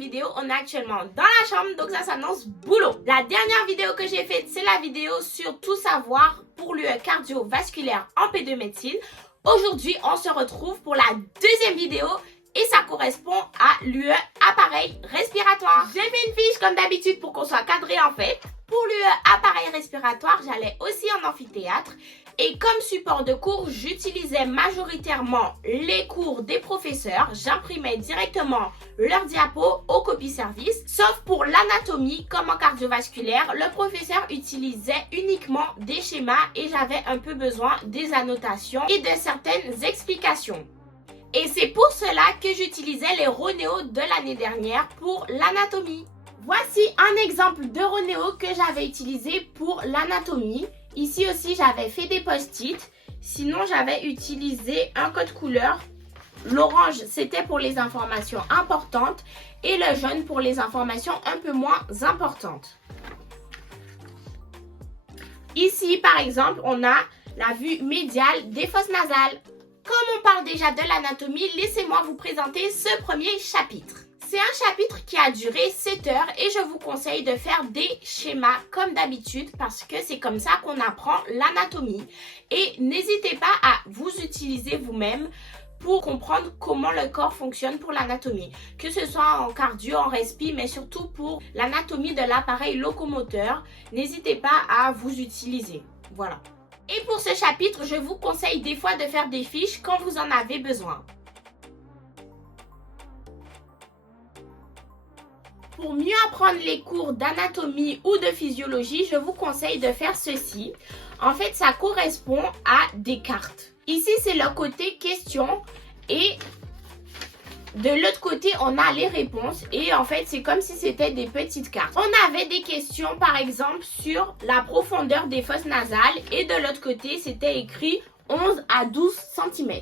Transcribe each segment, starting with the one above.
vidéo, on est actuellement dans la chambre, donc ça s'annonce boulot. La dernière vidéo que j'ai faite, c'est la vidéo sur tout savoir pour l'UE cardiovasculaire en P2 médecine. Aujourd'hui, on se retrouve pour la deuxième vidéo et ça correspond à l'UE appareil respiratoire. J'ai fait une fiche comme d'habitude pour qu'on soit cadré en fait. Pour l'UE appareil respiratoire, j'allais aussi en amphithéâtre. Et comme support de cours, j'utilisais majoritairement les cours des professeurs. J'imprimais directement leurs diapos au copie-service. Sauf pour l'anatomie, comme en cardiovasculaire, le professeur utilisait uniquement des schémas et j'avais un peu besoin des annotations et de certaines explications. Et c'est pour cela que j'utilisais les Ronéo de l'année dernière pour l'anatomie. Voici un exemple de Ronéo que j'avais utilisé pour l'anatomie. Ici aussi, j'avais fait des post-it. Sinon, j'avais utilisé un code couleur. L'orange, c'était pour les informations importantes et le jaune pour les informations un peu moins importantes. Ici, par exemple, on a la vue médiale des fosses nasales. Comme on parle déjà de l'anatomie, laissez-moi vous présenter ce premier chapitre. C'est un chapitre qui a duré 7 heures et je vous conseille de faire des schémas comme d'habitude parce que c'est comme ça qu'on apprend l'anatomie. Et n'hésitez pas à vous utiliser vous-même pour comprendre comment le corps fonctionne pour l'anatomie. Que ce soit en cardio, en respi, mais surtout pour l'anatomie de l'appareil locomoteur, n'hésitez pas à vous utiliser. Voilà. Et pour ce chapitre, je vous conseille des fois de faire des fiches quand vous en avez besoin. Pour mieux apprendre les cours d'anatomie ou de physiologie, je vous conseille de faire ceci. En fait, ça correspond à des cartes. Ici, c'est le côté questions et de l'autre côté, on a les réponses. Et en fait, c'est comme si c'était des petites cartes. On avait des questions, par exemple, sur la profondeur des fosses nasales. Et de l'autre côté, c'était écrit 11 à 12 cm.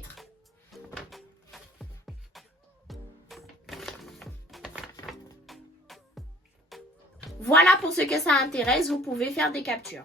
Voilà pour ceux que ça intéresse, vous pouvez faire des captures.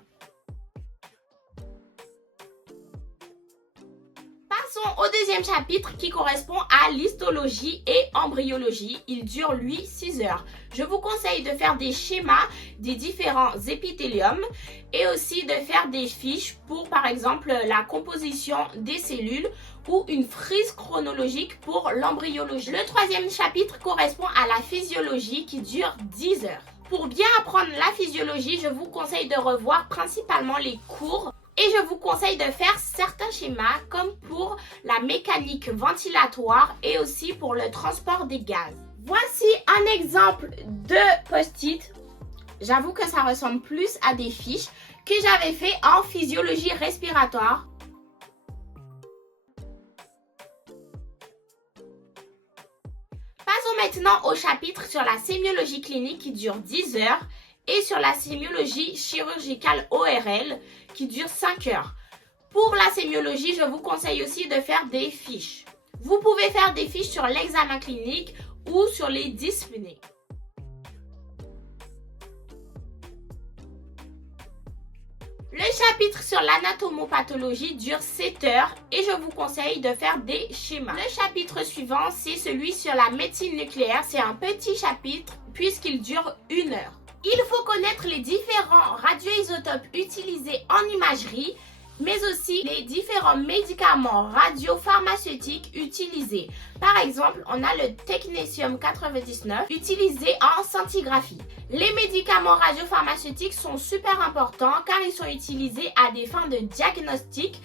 Passons au deuxième chapitre qui correspond à l'histologie et embryologie. Il dure lui 6 heures. Je vous conseille de faire des schémas des différents épithéliums et aussi de faire des fiches pour par exemple la composition des cellules ou une frise chronologique pour l'embryologie. Le troisième chapitre correspond à la physiologie qui dure 10 heures. Pour bien apprendre la physiologie, je vous conseille de revoir principalement les cours et je vous conseille de faire certains schémas comme pour la mécanique ventilatoire et aussi pour le transport des gaz. Voici un exemple de post-it. J'avoue que ça ressemble plus à des fiches que j'avais fait en physiologie respiratoire. Passons maintenant au chapitre sur la sémiologie clinique qui dure 10 heures et sur la sémiologie chirurgicale ORL qui dure 5 heures. Pour la sémiologie, je vous conseille aussi de faire des fiches. Vous pouvez faire des fiches sur l'examen clinique ou sur les dyspnées. Le chapitre sur l'anatomopathologie dure 7 heures et je vous conseille de faire des schémas. Le chapitre suivant, c'est celui sur la médecine nucléaire. C'est un petit chapitre puisqu'il dure 1 heure. Il faut connaître les différents radioisotopes utilisés en imagerie, mais aussi les différents médicaments radiopharmaceutiques utilisés. Par exemple, on a le technétium 99 utilisé en scintigraphie. Les médicaments radiopharmaceutiques sont super importants car ils sont utilisés à des fins de diagnostic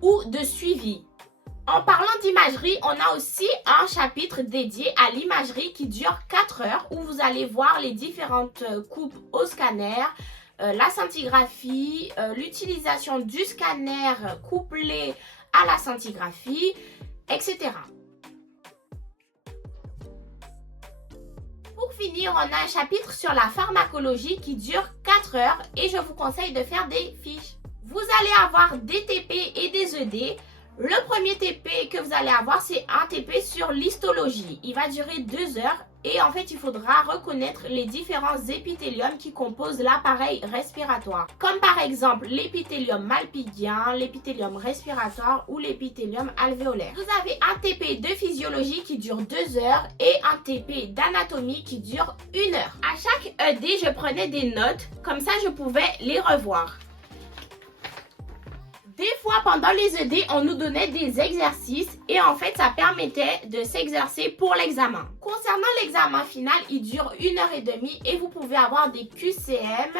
ou de suivi. En parlant d'imagerie, on a aussi un chapitre dédié à l'imagerie qui dure 4 heures où vous allez voir les différentes coupes au scanner, la scintigraphie, l'utilisation du scanner couplé à la scintigraphie, etc. Pour finir, on a un chapitre sur la pharmacologie qui dure 4 heures et je vous conseille de faire des fiches. Vous allez avoir des TP et des ED. Le premier TP que vous allez avoir, c'est un TP sur l'histologie. Il va durer 2 heures et en fait il faudra reconnaître les différents épithéliums qui composent l'appareil respiratoire, comme par exemple l'épithélium malpighien, l'épithélium respiratoire ou l'épithélium alvéolaire. Vous avez un TP de physiologie qui dure 2 heures et un TP d'anatomie qui dure 1 heure. À chaque ED, je prenais des notes, comme ça je pouvais les revoir. Des fois, pendant les ED, on nous donnait des exercices et en fait, ça permettait de s'exercer pour l'examen. Concernant l'examen final, il dure 1h30 et vous pouvez avoir des QCM,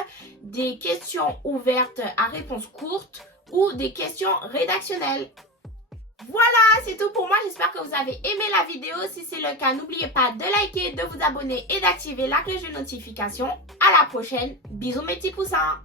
des questions ouvertes à réponse courte ou des questions rédactionnelles. Voilà, c'est tout pour moi. J'espère que vous avez aimé la vidéo. Si c'est le cas, n'oubliez pas de liker, de vous abonner et d'activer la cloche de notification. À la prochaine. Bisous mes petits poussins.